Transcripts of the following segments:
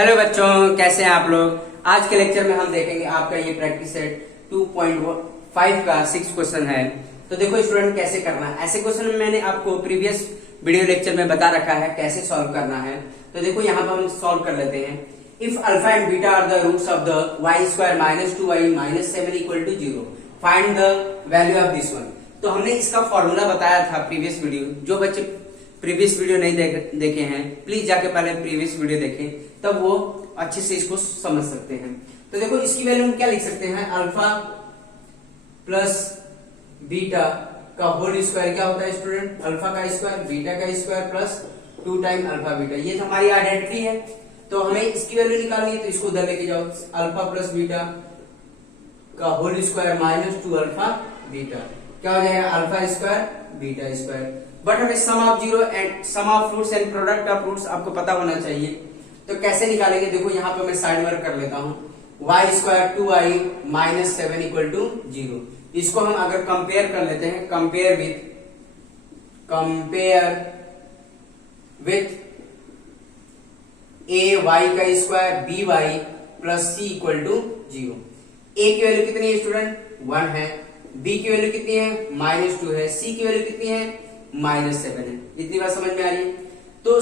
Hello बच्चों, कैसे हैं आप लोग। आज के लेक्चर में हम देखेंगे आपका ये प्रैक्टिस सेट 2.5 का 6 क्वेश्चन है। तो देखो स्टूडेंट, कैसे करना है। ऐसे क्वेश्चन में मैंने आपको प्रीवियस वीडियो लेक्चर में बता रखा है कैसे सॉल्व करना है। तो देखो यहाँ पर हम सॉल्व कर लेते हैं। If alpha and beta are the roots of the y square minus 2y minus 7 equal to 0, find the value of this one. तो हमने इसका फॉर्मूला बताया था प्रीवियस वीडियो। जो बच्चे प्रीवियस वीडियो नहीं देखे हैं, प्लीज जाके पहले प्रीवियस वीडियो देखें, तब वो अच्छे से इसको समझ सकते हैं। तो देखो इसकी वैल्यू हम क्या लिख सकते हैं, अल्फा प्लस बीटा का होल स्क्वायर क्या होता है स्टूडेंट, अल्फा का स्क्वायर बीटा का square plus 2 time alpha beta. ये हमारी आइडेंटिटी है। तो हमें इसकी वैल्यू निकालनी है, तो इसको उधर लेके जाओ। अल्फा प्लस बीटा का whole square minus 2 alpha beta क्या हो जाएगा, alpha square beta square. But हमें sum of zero and sum of roots and product of roots आपको पता होना चाहिए। तो कैसे निकालेंगे, देखो यहाँ पे मैं साइड वर्क कर लेता हूँ। Y square 2y minus 7 equal to 0। इसको हम अगर कंपेयर कर लेते हैं, कंपेयर विथ ए वाई का square b y plus c equal to 0। A की वैल्यू कितनी है स्टूडेंट, 1 है। बी की वैल्यू कितनी है, -2 है। सी की वैल्यू कितनी है, -7 है। इतनी बात समझ में आ रही है। तो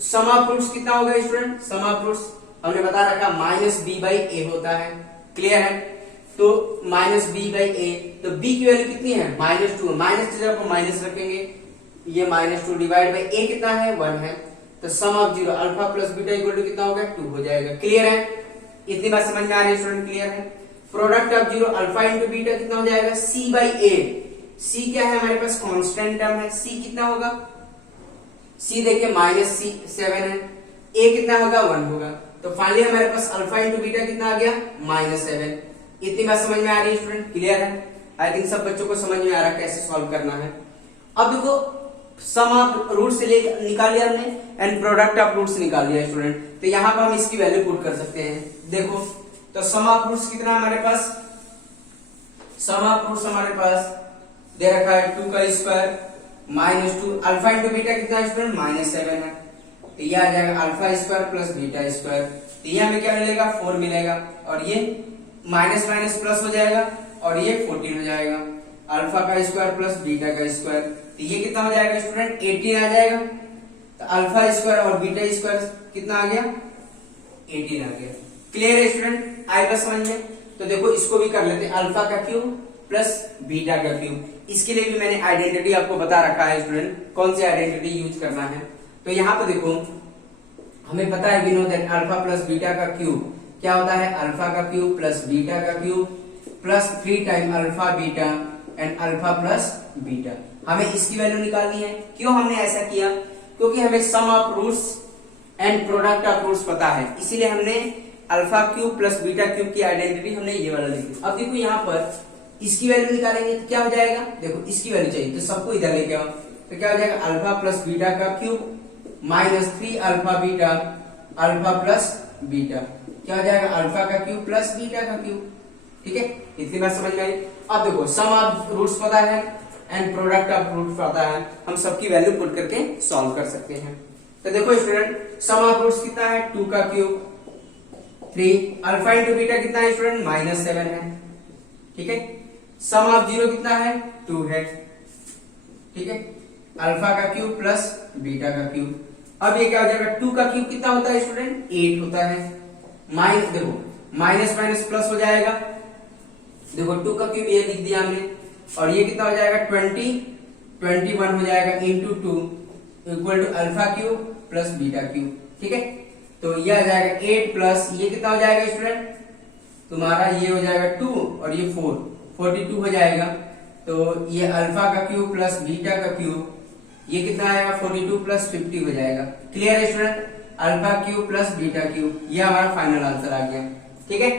सम ऑफ रूट्स कितना होगा स्टूडेंट, सम ऑफ रूट्स हमने बता रखा -b/a होता है। क्लियर है। तो -b/a, तो b की वैल्यू कितनी है, -2। माइनस की जगह पर माइनस रखेंगे, ये -2 डिवाइड बाई a कितना है, 1 है। तो sum of zero alpha plus beta equal to कितना होगा, 2 हो जाएगा। क्लियर है। इतनी बात समझ में आ रही है स्टूडेंट, क्लियर है। Product of zero alpha into beta कितना हो जाएगा, c/a। c क्या है हमारे पास, कांस्टेंट टर्म है। c कितना होगा, c देखिए -7 है। a कितना होगा, 1 होगा। तो फाइनली हमारे पास अल्फा इंटू बीटा कितना आ गया, -7। इतनी बात समझ में आ रही है स्टूडेंट, क्लियर है। आई थिंक सब बच्चों को समझ में आ रहा है कैसे सॉल्व करना है। अब देखो सम ऑफ रूट्स निकाल लिया हमने एंड प्रोडक्ट ऑफ रूट्स निकाल लिया स्टूडेंट। तो यहाँ पर हम इसकी वैल्यू पुट कर सकते हैं। देखो तो सम ऑफ रूट्स कितना हमारे पास, सम ऑफ रूट्स हमारे पास दे रखा है 2 का स्क्वायर -2 अल्फा इंटू बीटा कितना है स्टूडेंट, -7 है। तो ये आ जाएगा alpha square plus beta square. तो ये हमें क्या मिलेगा, 4 मिलेगा। और ये माइनस माइनस प्लस हो जाएगा और ये 14 हो जाएगा। अल्फा का स्क्वायर प्लस बीटा का स्क्वायर, तो ये कितना हो जाएगा स्टूडेंट, 18 आ जाएगा। तो अल्फा स्क्वायर और बीटा स्क्वायर कितना आ गया, 18 आ गया। क्लियर है स्टूडेंट, आएगा समझ में। तो देखो इसको भी कर लेते हैं, अल्फा का क्यूब प्लस बीटा का क्यूब। इसके लिए भी मैंने आइडेंटिटी आपको बता रखा है स्टूडेंट, कौन सी आइडेंटिटी यूज करना है। तो यहाँ पे देखो हमें पता है, we know that alpha plus beta का क्यूब क्या होता है, अल्फा का क्यूब प्लस बीटा का cube plus 3 time alpha beta and alpha plus beta. हमें इसकी वैल्यू निकालनी है। क्यों हमने ऐसा किया, क्योंकि हमें sum of roots and product of roots पता है, इसीलिए हमने alpha cube plus beta cube की आइडेंटिटी हमने ये वाला लिखी। अब देखो यहाँ पर इसकी वैल्यू निकालेंगे तो क्या हो जाएगा, देखो इसकी वैल्यू चाहिए तो सबको इधर लेके आओ। तो क्या हो जाएगा, अल्फा प्लस बीटा का cube -3 alpha beta alpha plus beta क्या हो जाएगा, अल्फा का क्यूब प्लस बीटा का क्यूब। ठीक है, इतनी बात समझ में आई। अब देखो सम ऑफ रूट्स पता है एंड प्रोडक्ट ऑफ रूट्स पता है, हम सबकी वैल्यू पुट करके सॉल्व कर सकते हैं। तो देखो स्टूडेंट सम ऑफ रूट्स कितना है, 2 का क्यूब 3 अल्फा इंटू बीटा कितना है स्टूडेंट, -7 है। ठीक है, सम ऑफ जीरो कितना है, 2 है। ठीक है, अल्फा का क्यूब प्लस बीटा का क्यूब। अब ये क्या हो जाएगा, 2 का क्यूब कितना होता है स्टूडेंट, 8 होता है। माइनस देखो माइनस माइनस प्लस हो जाएगा। देखो 2 का क्यूब ये लिख दिया हमने, और ये कितना हो जाएगा, 21 हो जाएगा into 2 equal to alpha cube plus beta cube. ठीक है, तो ये आ जाएगा 8 प्लस ये कितना हो जाएगा स्टूडेंट, तुम्हारा ये हो जाएगा 2 और ये 42 हो जाएगा। तो ये अल्फा का क्यूब प्लस बीटा का क्यूब ये कितना आएगा, 42 प्लस 50 हो जाएगा। क्लियर है student, alpha cube plus beta cube, ये हमारा फाइनल आंसर आ गया। ठीक है,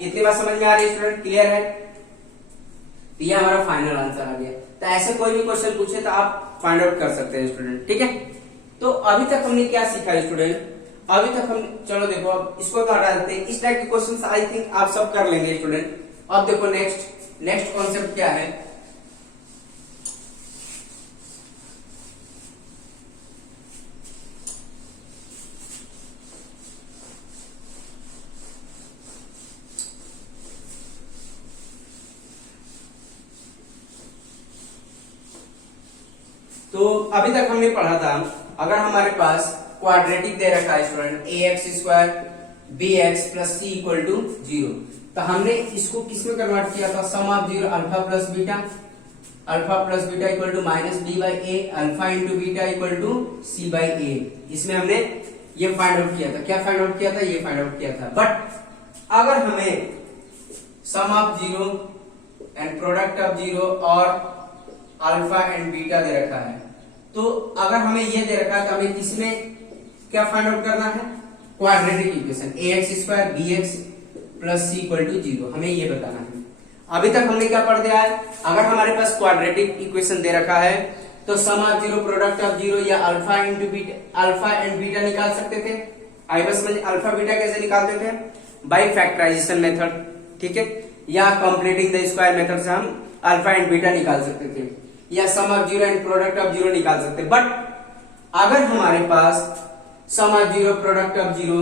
इतनी बात समझ में आ रही है स्टूडेंट, क्लियर है। तो ये हमारा फाइनल आंसर आ गया। तो ऐसे कोई भी क्वेश्चन पूछे तो आप फाइंड आउट कर सकते हैं स्टूडेंट। ठीक है, तो अभी तक हमने क्या सीखा स्टूडेंट, अभी तक हम चलो देखो अब इसको तो हटा देते हैं। इस टाइप के क्वेश्चन आई थिंक आप सब कर लेंगे स्टूडेंट। अब देखो नेक्स्ट कॉन्सेप्ट क्या है, तो अभी तक हमने पढ़ा था अगर हमारे पास क्वाड्रेटिक दे रखा है student ax² bx plus c equal to 0, तो हमने इसको किस में कन्वर्ट किया था, sum of 0 alpha plus beta equal to minus b by A, alpha into beta equal to c by A. इसमें हमने ये फाइंड आउट किया था, क्या फाइंड आउट किया था, ये फाइंड आउट किया था। बट अगर हमें sum of 0 and product of 0 और अल्फा एंड बीटा दे रखा है, तो अगर हमें ये दे रखा है तो हमें किसमें क्या फाइंड आउट करना है, quadratic equation ax² bx plus c equal to 0, हमें ये बताना है। अभी तक हमने क्या पढ़ दिया है, अगर हमारे पास क्वाड्रेटिक इक्वेशन दे रखा है तो सम ऑफ 0 प्रोडक्ट ऑफ 0 या alpha into beta, alpha and beta निकाल सकते थे। आई बस में अल्फा बीटा कैसे निकालते थे, बाय फैक्टराइजेशन मेथड, ठीक है, या कंप्लीटिंग द स्क्वायर मेथड से हम अल्फा एंड बीटा निकाल सकते थे, या सम ऑफ 0 एंड प्रोडक्ट ऑफ 0 निकाल सकते। बट अगर हमारे पास सम ऑफ 0 प्रोडक्ट ऑफ 0,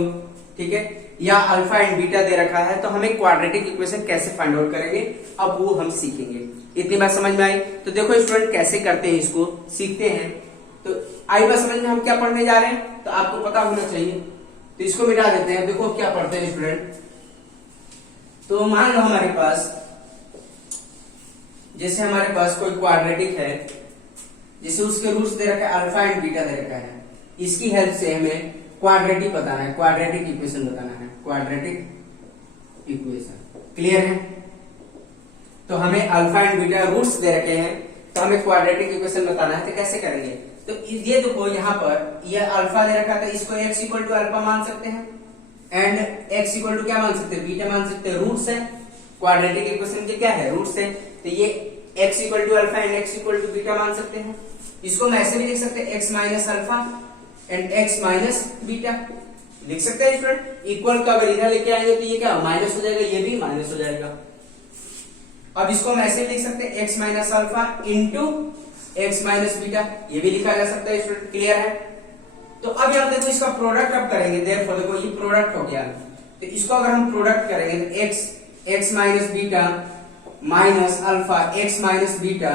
ठीक है, या अल्फा एंड बीटा दे रखा है, तो हमें क्वाड्रेटिक इक्वेशन कैसे फाइंड आउट करेंगे, अब वो हम सीखेंगे। इतनी बात समझ में आई? तो देखो स्टूडेंट कैसे करते हैं, इसको सीखते हैं। तो आई बात समझ में, हम क्या पढ़ने जा रहे हैं तो आपको पता होना चाहिए। तो इसको मिटा देते हैं। देखो क्या पढ़ते हैं स्टूडेंट, तो मान लो हमारे पास, जैसे हमारे पास कोई क्वाड्रेटिक है, जैसे उसके रूट्स दे रखा है, अल्फा एंड बीटा दे रखा है, इसकी हेल्प से हमें क्वाड्रेटिक बताना है, क्वाड्रेटिक इक्वेशन बताना है, क्वाड्रेटिक इक्वेशन। क्लियर है? तो हमें अल्फा एंड बीटा रूट्स दे रखे हैं, तो हमें क्वाड्रेटिक इक्वेशन बताना है, तो कैसे करेंगे? तो ये देखो यहाँ पर ये अल्फा दे रखा था, इसको x इक्वल टू अल्फा मान सकते हैं एंड x इक्वल टू क्या मान सकते हैं, बीटा मान सकते हैं, रूट्स है। क्वाड्रेटिक इक्वेशन के क्या है, रूट्स है। तो ये x equal to alpha and x equal to beta मान सकते हैं। इसको हम ऐसे भी लिख सकते हैं, x minus alpha and x minus beta लिख सकते हैं स्टूडेंट। इक्वल का अगर इधर लेके आएंगे तो ये क्या माइनस हो जाएगा, ये भी माइनस हो जाएगा। अब इसको हम ऐसे लिख सकते हैं, x minus alpha into x minus beta, ये भी लिखा जा सकता है स्टूडेंट। क्लियर है? तो अब यहाँ देखो इसका प्रोडक्ट अब करेंगे, देयरफॉर देखो ये प्रोडक्ट हो गया, तो इसको अगर हम प्रोडक्ट करेंगे तो x minus beta minus alpha x minus beta,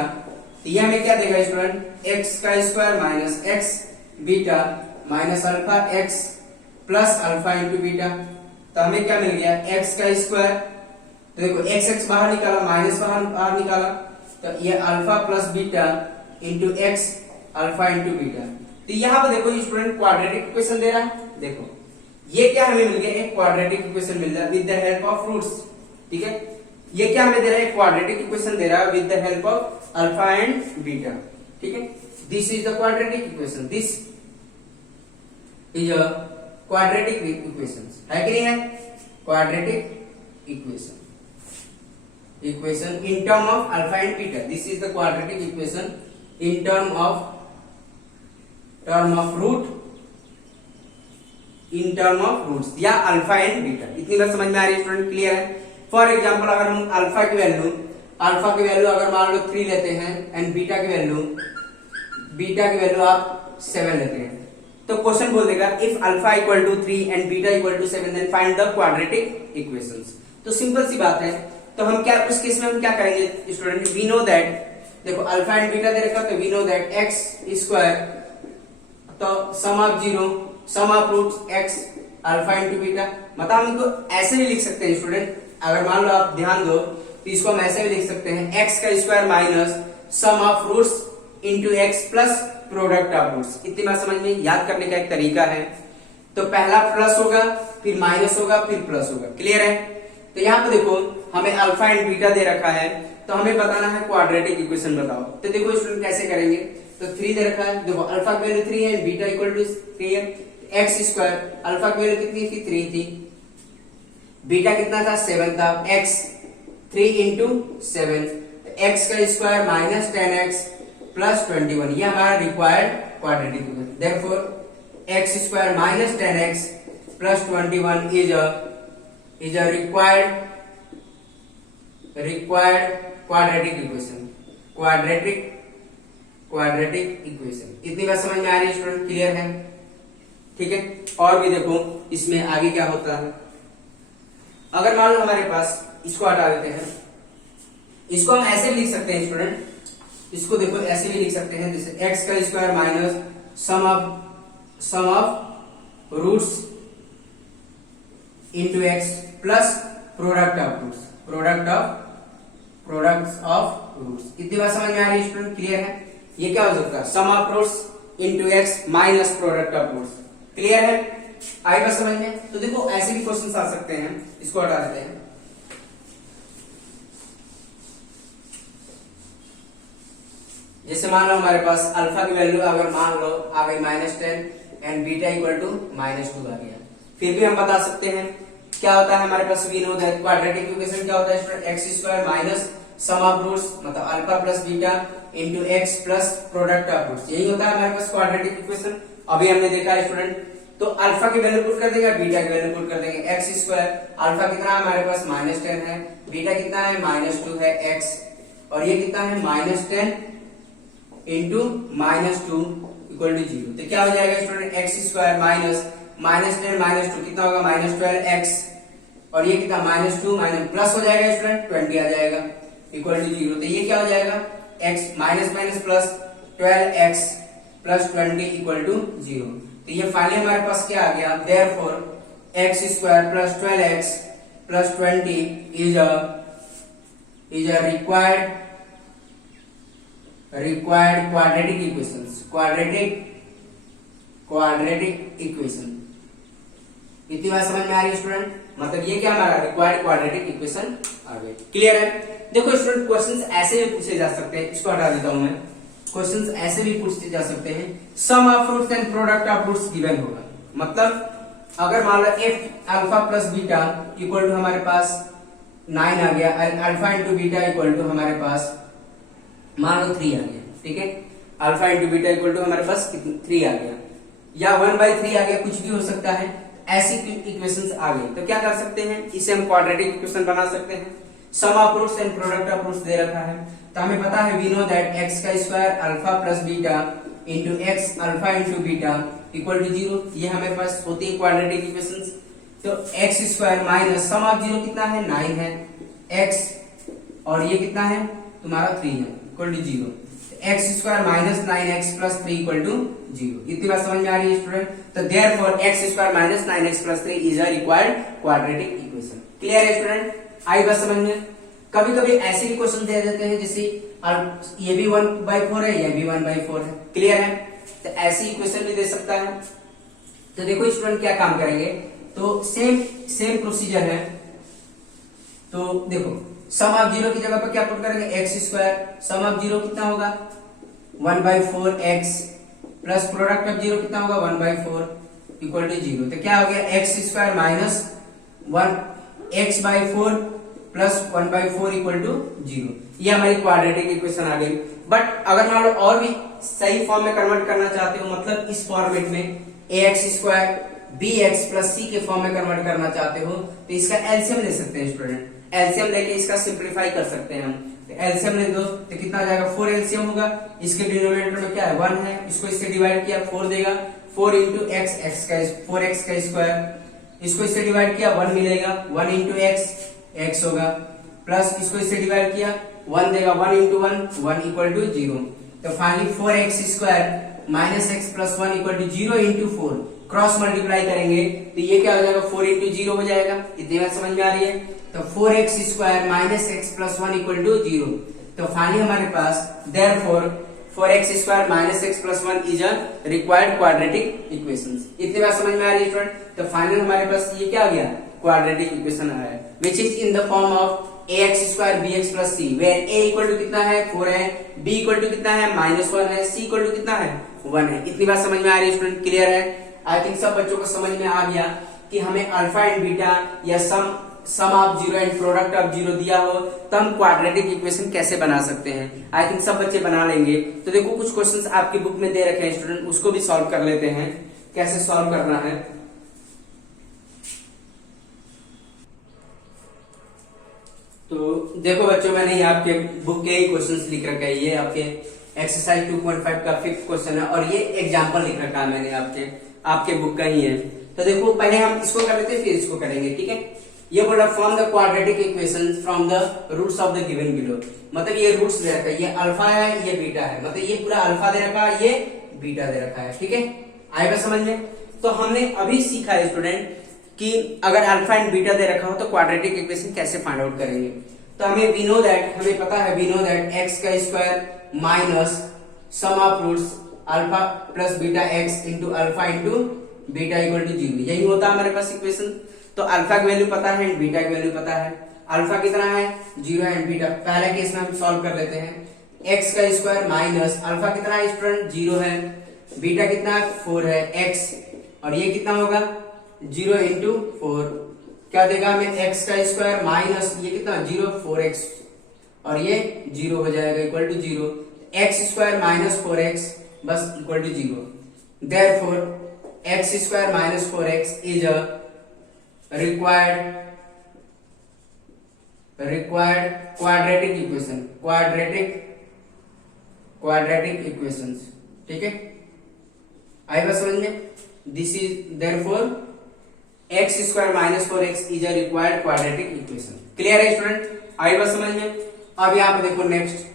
तो ये हमें क्या देगा स्टूडेंट, x का square minus x beta minus alpha x plus alpha into beta. तो हमें क्या मिल गया, x का स्क्वायर, तो देखो x बाहर निकाला, माइनस बाहर निकाला, तो ये alpha plus beta into x alpha into beta. तो यहाँ पर देखो स्टूडेंट क्वाड्रेटिक इक्वेशन दे रहा है। देखो ये क्या हमें मिल गया, एक क्वाड्रेटिक इक्वेशन मिल रहा है with the help of roots. ठीक है, ये क्या हमें दे रहा है, क्वाड्रेटिक इक्वेशन दे रहा है with the help of alpha and beta. ठीक है, this is the quadratic equation, this is a quadratic equation, है कि नहीं है? Quadratic equation in term of alpha and beta. This is the quadratic equation in term of roots या alpha and beta. इतनी बात समझ में आ रही है स्टूडेंट? क्लियर है? फॉर एग्जांपल अगर हम अल्फा की वैल्यू अगर मान लो 3 लेते हैं एंड बीटा की वैल्यू आप 7 लेते हैं, तो क्वेश्चन बोल देगा if alpha equal to 3 and beta equal to 7 then find the quadratic equations. तो सिंपल सी बात है, तो हम क्या उस केस में हम क्या करेंगे स्टूडेंट, वी नो दैट, देखो अल्फा एंड बीटा दे रखा, तो we know that x square, तो sum of roots x alpha into beta. मतलब हम इनको ऐसे भी लिख सकते हैं स्टूडेंट, अगर मान लो आप ध्यान दो तो इसको हम ऐसे भी लिख सकते हैं, x का square minus sum of roots into x plus product of roots. इतनी बात समझ में, याद करने का एक तरीका है। तो पहला प्लस होगा, फिर माइनस होगा, फिर प्लस होगा। क्लियर है? तो यहाँ पे देखो हमें अल्फा एंड बीटा दे रखा है, तो हमें बताना है क्वाड्रेटिक इक्वेशन बताओ। तो देखो स्टूडेंट कैसे करेंगे, तो 3 दे रखा है, देखो अल्फा की वैल्यू 3 है, बीटा इक्वल टू 3 है, एक्स स्क्वायर अल्फा की वैल्यू कितनी थी, 3 थी, बीटा कितना था, 7 था, x 3 इंटू 7, एक्स का स्क्वायर माइनस 10x प्लस 21, ये हमारा required quadratic equation. Therefore x square minus 10x plus 21 is a required quadratic equation, quadratic equation। इतनी बात समझ में आ रही है स्टूडेंट? क्लियर है? ठीक है, और भी देखो इसमें आगे क्या होता है। अगर मान लो हमारे पास, इसको हटा देते हैं, इसको हम ऐसे भी लिख सकते हैं स्टूडेंट, इसको देखो ऐसे भी लिख सकते हैं, जैसे एक्स का square minus sum of roots into x plus product of roots. इतनी बात समझ में आ रही है स्टूडेंट? क्लियर है? ये क्या हो सकता है? Sum of roots into x minus product of roots. Clear है? आई बात समझ में? तो देखो ऐसे भी क्वेश्चन आ सकते हैं, इसको हटा देते हैं। जैसे मान लो हमारे पास अल्फा की वैल्यू अगर मान लो आ गई -10 एंड बीटा इक्वल टू -2 आ गया, फिर भी हम बता सकते हैं क्या होता है हमारे पास, we know that quadratic equation क्या होता है student? X square minus sum of roots मतलब alpha plus beta into x plus product of roots, यही होता है हमारे पास क्वाड्रेटिक इक्वेशन। अभी हमने देखा है स्टूडेंट, तो अल्फा की वैल्यू पुट कर देंगे, बीटा की वैल्यू पुट कर देंगे। एक्स स्क्वायर अल्फा कितना है हमारे पास -10 है, बीटा कितना है -2 है एक्स, और ये कितना है -10 इंटू -2 इक्वल टू 0। तो क्या हो जाएगा स्टूडेंट? एक्स स्क्वायर माइनस -10 -2 कितना होगा? -12 एक्स, और ये कितना -2 माइनस प्लस हो जाएगा स्टूडेंट 20 आ जाएगा इक्वल टू 0। तो ये क्या हो जाएगा? x minus minus plus 12x plus 20 equal to 0। तो ये फाइनली हमारे पास क्या आ गया? Therefore x square plus 12x plus 20 is a required quadratic equation. इतनी बात समझ में आ रही है स्टूडेंट? मतलब ये क्या हमारा रिक्वायर्ड क्वाड्रेटिक इक्वेशन आ गई। क्लियर है? देखो स्टूडेंट क्वेश्चंस ऐसे भी पूछे जा सकते हैं, इसको हटा देता हूं मैं। क्वेश्चंस ऐसे भी पूछे जा सकते हैं, sum of roots and product of roots given होगा, मतलब अगर मान लो if alpha plus beta equal to हमारे पास 9 आ गया, alpha into beta equal to हमारे पास मान लो 3 आ गया, ठीक है? Alpha into beta equal to हमारे पास 3 आ गया, या 1/3 आ गया, कुछ भी हो सकता है। ऐसी इक्वेशंस आ गई तो क्या कर सकते हैं? इसे हम क्वाड्रेटिक इक्वेशन बना सकते हैं। Sum of roots and product of roots दे रखा है, तो हमें पता है वी नो दैट एक्स का square alpha plus beta into x alpha into beta equal to 0। ये हमारे पास होती है क्वाड्रेटिक इक्वेशंस। तो x square minus sum of 0 कितना है? 9 है एक्स, और ये कितना है तुम्हारा 3 है equal to 0। X square minus 9x plus 3 equal to 0। इतनी बात समझ में आ रही है स्टूडेंट? तो therefore x square minus 9x plus 3 is a required quadratic equation. Clear है स्टूडेंट? आई बात समझ में? कभी कभी ऐसे भी क्वेश्चन दे देते हैं, जैसे ये भी 1/4 है, ये भी 1/4 है। क्लियर है? तो ऐसी इक्वेशन भी दे सकता है। तो देखो स्टूडेंट क्या काम करेंगे, तो सेम प्रोसीजर है। तो देखो सम ऑफ 0 की जगह पर क्या पुट करेंगे? एक्स स्क्वायर, सम ऑफ 0 कितना होगा? 1/4 एक्स प्लस प्रोडक्ट ऑफ 0 कितना होगा? 1/4 इक्वल टू 0। तो क्या हो गया? X square minus 1x/4 plus 1/4 equal to 0। ये हमारी क्वाड्रेटिक इक्वेशन आ गई। बट अगर मान लो और भी सही फॉर्म में कन्वर्ट करना चाहते हो, मतलब इस फॉर्मेट में ax square bx plus c के फॉर्म में कन्वर्ट करना चाहते हो, तो इसका एलसीएम ले सकते हैं स्टूडेंट। एलसीएम लेके इसका सिंप्लीफाई कर सकते हैं हम। तो एलसीएम ले दो तो कितना आ जाएगा? 4 एलसीएम होगा। इसके डिनोमिनेटर में क्या है? 1 है, इसको इससे डिवाइड किया 4 देगा, 4 इंटू एक्स, फोर एक्स का स्क्वायर, इसको इससे डिवाइड किया 1 मिलेगा, 1 इंटू एक्स होगा, प्लस इसको इससे डिवाइड किया 1 देगा, 1 इंटू 1 इक्वल टू 0। तो finally 4x square minus x plus 1 equal to 0 into 4, cross multiply करेंगे तो ये क्या हो जाएगा? 4 इंटू 0 हो जाएगा। इतनी बात समझ में आ रही है? तो 4x square minus x plus 1 equal to 0। तो फाइनली हमारे पास therefore 4x square minus x plus 1 is a required quadratic equation. इतनी बात समझ में आ रही है स्टूडेंट? तो फाइनली हमारे पास ये क्या आ गया? क्वाड्रेटिक इक्वेशन आया है, which is in the form of ax square bx plus c, where a equal to कितना है? 4 है, b इक्वल टू कितना है? -1 है, c इक्वल टू कितना है? 1 है। इतनी बात समझ में आ रही है स्टूडेंट? क्लियर है? आई थिंक सब बच्चों को समझ में आ गया कि हमें अल्फा एंड बीटा या सम ऑफ 0 एंड प्रोडक्ट ऑफ 0 दिया हो तो हम क्वाड्रेटिक इक्वेशन कैसे बना सकते हैं। आई थिंक सब बच्चे बना लेंगे। तो देखो कुछ क्वेश्चंस आपकी बुक में दे रखे हैं स्टूडेंट, उसको भी सॉल्व कर लेते हैं, कैसे सॉल्व करना है। तो देखो बच्चों, मैंने ये आपके बुक के ही क्वेश्चंस लिख रखा है। ये आपके एक्सरसाइज 2.5 का 5th क्वेश्चन है, और ये एग्जांपल लिख रखा है मैंने आपके बुक का ही है। तो देखो पहले हम इसको कर लेते हैं, फिर इसको करेंगे, ठीक है? ये बोला form the quadratic equation from the roots of the given below, मतलब ये रूट्स दे रखा है, ये अल्फा है ये बीटा है, मतलब ये पूरा अल्फा दे रखा है ये बीटा दे रखा है, ठीक है, आएगा समझ में। तो हमने अभी सीखा है स्टूडेंट कि अगर अल्फा एंड बीटा दे रखा हो तो क्वाड्रेटिक इक्वेशन कैसे फाइंड आउट करेंगे। तो हमें वी नो दैट, हमें पता है वी नो दैट एक्स का square minus sum of roots alpha plus beta x into alpha into beta equal to 0, यही होता है हमारे पास इक्वेशन। तो अल्फा की वैल्यू पता है एंड बीटा की वैल्यू पता है, अल्फा कितना है 0 है एंड बीटा, पहले केस में हम सॉल्व कर लेते हैं। एक्स का स्क्वायर माइनस अल्फा कितना है स्टूडेंट 0 है, बीटा कितना 4 है एक्स, और ये कितना होगा 0 इंटू 4, क्या देगा हमें एक्स का स्क्वायर माइनस ये कितना 0 4x, और ये 0 हो जाएगा equal to 0, x square minus 4x बस equal to 0। Therefore x square minus 4x is a required quadratic equation, quadratic equations, ठीक है, आएगा समझ में। This is therefore x square minus 4x is a required quadratic equation. Clear है student, आएगा समझ में। अब यहाँ पे देखो नेक्स्ट,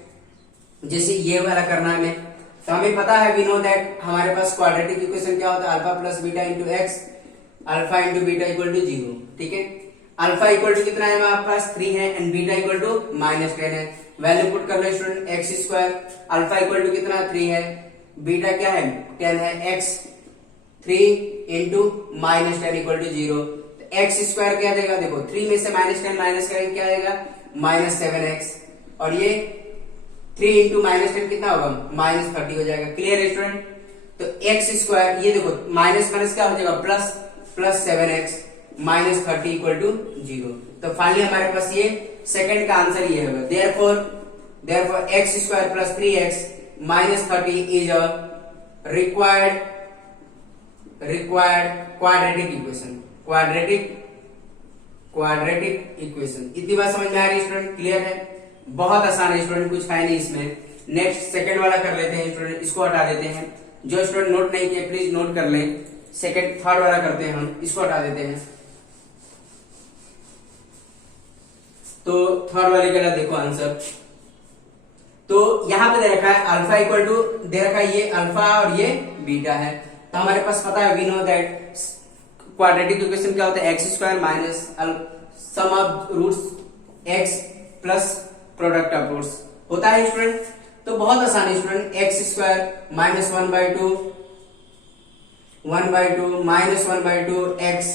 जैसे ये वाला करना है हमें, तो हमें पता है वी नो दैट हमारे पास क्वाड्रेटिक इक्वेशन क्या होता है alpha plus beta into x, alpha into beta equal to 0, ठीक है। अल्फा इक्वल टू कितना है हमारे पास 3 है एंड बीटा इक्वल टू -10 है, वैल्यू पुट कर लो student, x square alpha equal to कितना 3 है, बीटा क्या है 10 है, x 3 into -10 equal to 0, x square क्या देगा, देखो 3 में से -10 माइनस करेंगे क्या आएगा -7x, और ये 3 इंटू -10 कितना होगा -30 हो जाएगा। क्लियर स्टूडेंट, तो एक्स स्क्वायर ये देखो माइनस माइनस क्या हो जाएगा प्लस 7x -30 इक्वल टू 0। तो फाइनली हमारे पास ये सेकंड का आंसर ये होगा। Therefore x square plus 3x -30 is a required quadratic equation. इतनी बात समझ में आ रही है स्टूडेंट, क्लियर है, बहुत आसान है स्टूडेंट, कुछ है नहीं इसमें। नेक्स्ट सेकंड वाला कर लेते हैं स्टूडेंट, इसको हटा देते हैं, जो स्टूडेंट नोट नहीं किए प्लीज नोट कर लें। सेकंड थर्ड वाला करते हैं हम, इसको हटा देते हैं। तो थर्ड वाले का देखो आंसर, तो यहां पे दे रखा है अल्फा इक्वल टू दे रखा है ये अल्फा और ये बीटा है, तो हमारे पास पता है we know that quadratic equation क्या होता है x square minus sum of roots x plus product of roots होता है स्टूडेंट। तो बहुत आसान है student, x square minus 1/2 minus 1/2 x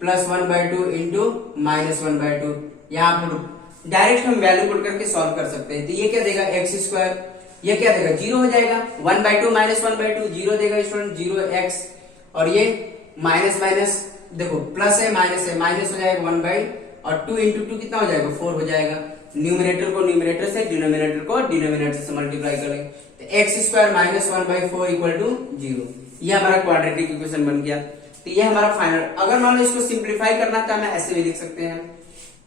plus 1/2 into -1/2, यहाँ पर डायरेक्ट हम वैल्यू पुट करके सॉल्व कर सकते हैं। तो ये क्या देगा एक्स स्क्वायर, ये क्या देगा 0 हो जाएगा, 1/2 माइनस 1/2 0 देगा स्टूडेंट 0x, और ये माइनस माइनस देखो प्लस है माइनस हो जाएगा 1 और 2 इंटू 2 कितना हो जाएगा 4 हो जाएगा। न्यूमिनेटर को न्यूमिनेटर से, डिनोमिनेटर को डिनोमिनेटर से मल्टीप्लाई करेंगे, तो x square minus 1/4 equal to 0, ये हमारा क्वाड्रेटिक इक्वेशन बन गया। तो ये हमारा फाइनल, अगर मान लो इसको सिंप्लीफाई करना था हमें ऐसे भी लिख सकते हैं,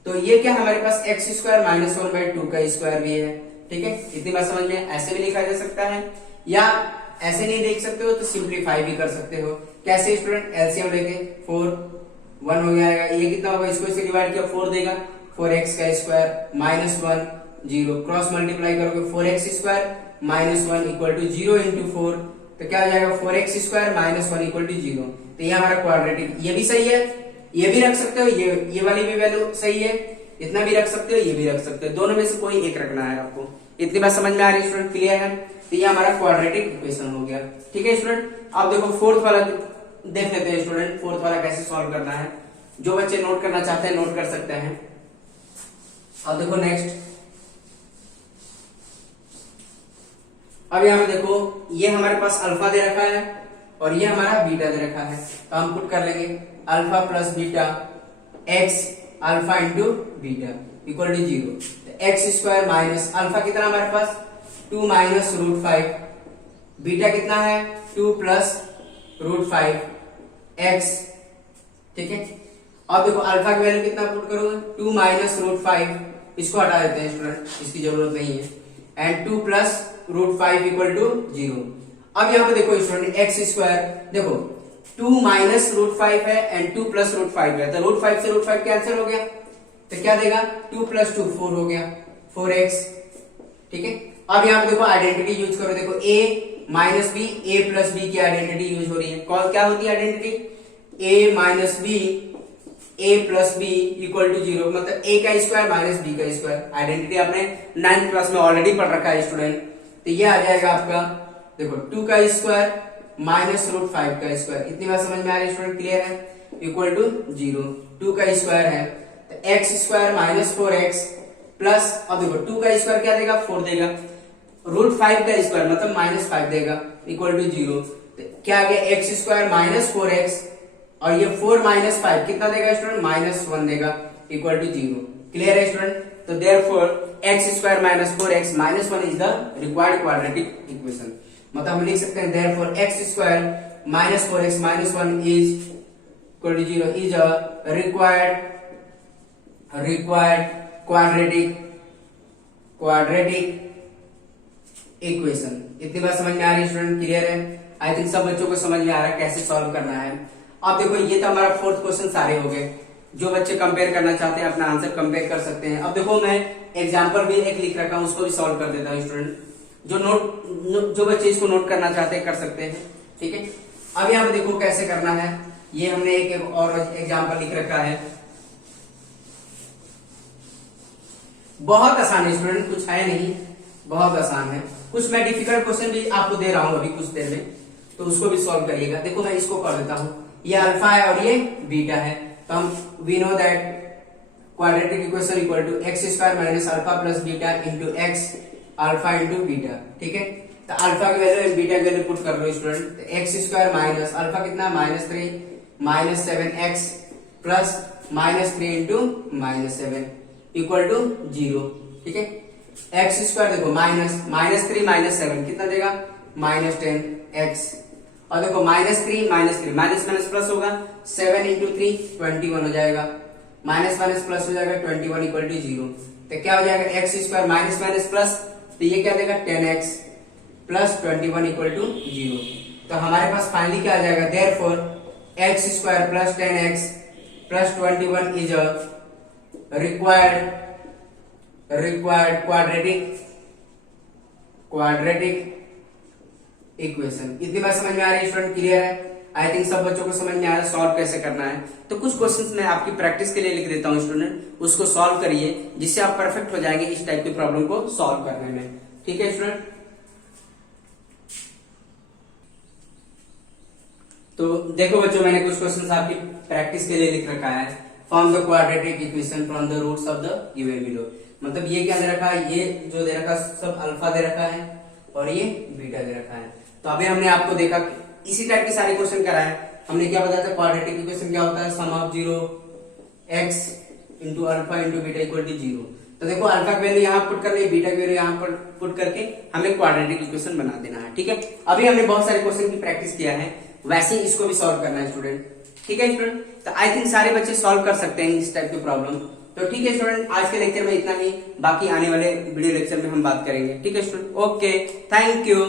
तो ये क्या हमारे पास एक्स स्क्वायर माइनस 1/2 का स्क्वायर भी है, ठीक है, इतनी बात समझ में। ऐसे भी लिखा जा सकता है, या ऐसे नहीं देख सकते हो तो सिंप्लीफाई भी कर सकते हो। कैसे स्टूडेंट, एलसीएम लेके 4 1 हो जाएगा, ये कितना होगा, इसको इससे डिवाइड किया 4 देगा, 4x का स्क्वायर माइनस 1 0, क्रॉस मल्टीप्लाई करोगे 4x square minus 1 equal to 0 into 4, तो क्या हो जाएगा 4x square minus 1 equal to 0। तो ये हमारा क्वाड्रेटिक, ये भी सही है, ये भी रख सकते हो, ये वाली भी वैल्यू सही है, इतना भी रख सकते हो, ये भी रख सकते हो, दोनों में से कोई एक रखना है आपको। इतनी बात समझ में आ रही है स्टूडेंट, क्लियर है। तो ये हमारा क्वाड्रेटिक इक्वेशन हो गया, ठीक है स्टूडेंट। अब देखो फोर्थ वाला देख लेते हैं स्टूडेंट, फोर्थ वाला कैसे सॉल्व करना है। जो बच्चे नोट करना चाहते हैं नोट कर सकते हैं। अब देखो नेक्स्ट, अब यहां पे देखो ये हमारे पास अल्फा दे रखा है और ये हमारा बीटा दे रखा है, तो हम पुट कर लेंगे alpha plus beta x alpha into beta equal to 0। X square minus alpha कितना हमारे पास 2 माइनस √5, बीटा कितना है 2 प्लस √5 एक्स, ठीक है। अब देखो अल्फा की वैल्यू कितना पुट करोगे 2 माइनस √5, इसको हटा देते हैं स्टूडेंट, इसकी जरूरत नहीं है, एंड 2 प्लस √5 इक्वल टू 0। अब यहाँ पे देखो स्टूडेंट एक्स स्क्वायर, देखो 2 माइनस रूट 5 है एंड 2 प्लस रूट 5 है, तो रूट 5 से रूट 5 कैंसिल हो गया, तो क्या देगा 2 प्लस 2 4 हो गया 4x। ठीक है, अब यहाँ पे देखो आइडेंटिटी यूज करो, देखो a minus b a plus b की आइडेंटिटी यूज हो रही है। कौन क्या होती है identity, a minus b a plus b equal to 0, मतलब a का स्क्वायर माइनस b का स्क्वायर। आइडेंटिटी आपने 9th क्लास में ऑलरेडी पढ़ रखा है स्टूडेंट, तो ये आ जाएगा आपका देखो 2 का स्क्वायर माइनस रूट 5 का स्क्वायर। इतनी बात समझ में आ रही है स्टूडेंट, क्लियर है, इक्वल टू 0। 2 का स्क्वायर है तो x square minus 4x plus, अब देखो 2 का स्क्वायर क्या देगा 4 देगा, रूट 5 का स्क्वायर मतलब माइनस 5 देगा इक्वल टू 0। तो क्या आ गया एक्स स्क्वायर माइनस 4x और ये 4 माइनस 5 कितना देगा स्टूडेंट, माइनस 1 देगा इक्वल टू 0। क्लियर है स्टूडेंट, तो therefore x square minus 4x minus 1 is the required quadratic equation. मतलब हम लिख सकते हैं therefore x square minus 4x minus 1 is equal to 0 is a required quadratic equation. इतनी बात समझ में आ रही है स्टूडेंट, क्लियर है। आई थिंक सब बच्चों को समझ में आ रहा है कैसे सॉल्व करना है। अब देखो ये तो हमारा 4th क्वेश्चन सारे हो गए। जो बच्चे कंपेयर करना चाहते हैं अपना आंसर कंपेयर कर सकते हैं। अब देखो मैं एग्जांपल भी एक लिख रखा हूं, उसको भी सॉल्व कर देता हूं स्टूडेंट। जो बच्चे इसको नोट करना चाहते हैं कर सकते हैं, ठीक है। अब यहाँ पे देखो कैसे करना है, ये हमने एक और एग्जाम्पल लिख रखा है, बहुत आसान है स्टूडेंट, कुछ है नहीं, बहुत आसान है। कुछ मैं डिफिकल्ट क्वेश्चन भी आपको दे रहा हूं अभी कुछ देर में, तो उसको भी सॉल्व करिएगा। देखो मैं इसको कर देता हूं, ये अल्फा है और ये बीटा है, तो हम we know that quadratic equation equal to x square minus alpha plus beta into x alpha into beta. ठीक है, तो अल्फा की वैल्यू एंड बीटा की वैल्यू पुट कर लो student. X square minus alpha कितना minus 3 minus 7x plus minus 3 into minus 7 equal to 0। ठीक है, एक्स स्क्वायर देखो माइनस 3 माइनस 7 कितना देगा माइनस 10x, और देखो माइनस 3 माइनस माइनस प्लस होगा 7 इंटू 3 21 हो जाएगा, माइनस माइनस प्लस हो जाएगा 21 इक्वल टू 0। तो क्या हो जाएगा x square minus minus plus, तो ये क्या देगा 10x प्लस 21 इक्वल टू 0। तो हमारे पास फाइनली क्या आ जाएगा, therefore x square plus 10x plus 21 is a required quadratic equation. इतनी बात समझ में आ रही है स्टूडेंट, क्लियर है। आई थिंक सब बच्चों को समझ में आ रहा है सॉल्व कैसे करना है। तो कुछ क्वेश्चंस मैं आपकी प्रैक्टिस के लिए लिख देता हूं स्टूडेंट, उसको सॉल्व करिए जिससे आप परफेक्ट हो जाएंगे इस टाइप की प्रॉब्लम को सॉल्व करने में। ठीक है स्टूडेंट, तो देखो बच्चों मैंने कुछ क्वेश्चंस आपकी प्रैक्टिस के लिए लिख रखा है। Form the quadratic equation from the roots of the given below. मतलब ये क्या दे रखा है, ये जो दे रखा है सब अल्फा दे रखा है और ये बीटा दे रखा है। तो अभी हमने आपको देखा इसी टाइप के सारे क्वेश्चन कराए। हमने क्या बताया था, क्वाड्रेटिक इक्वेशन क्या होता है, sum of 0x into alpha into beta equal to 0। तो देखो अल्फा की वैल्यू यहाँ पुट करनी है, बीटा की वैल्यू यहाँ पर पुट करके हमें क्वाड्रेटिक इक्वेशन बना देना है। ठीक है, अभी हमने बहुत सारे क्वेश्चन की प्रैक्टिस किया है, वैसे ही इसको भी सॉल्व करना है स्टूडेंट। ठीक है स्टूडेंट, तो आई थिंक सारे बच्चे सॉल्व कर सकते हैं इस टाइप की प्रॉब्लम। तो ठीक है स्टूडेंट, आज के लेक्चर में इतना ही, बाकी आने वाले वीडियो लेक्चर में हम बात करेंगे। ठीक है स्टूडेंट, ओके, थैंक यू।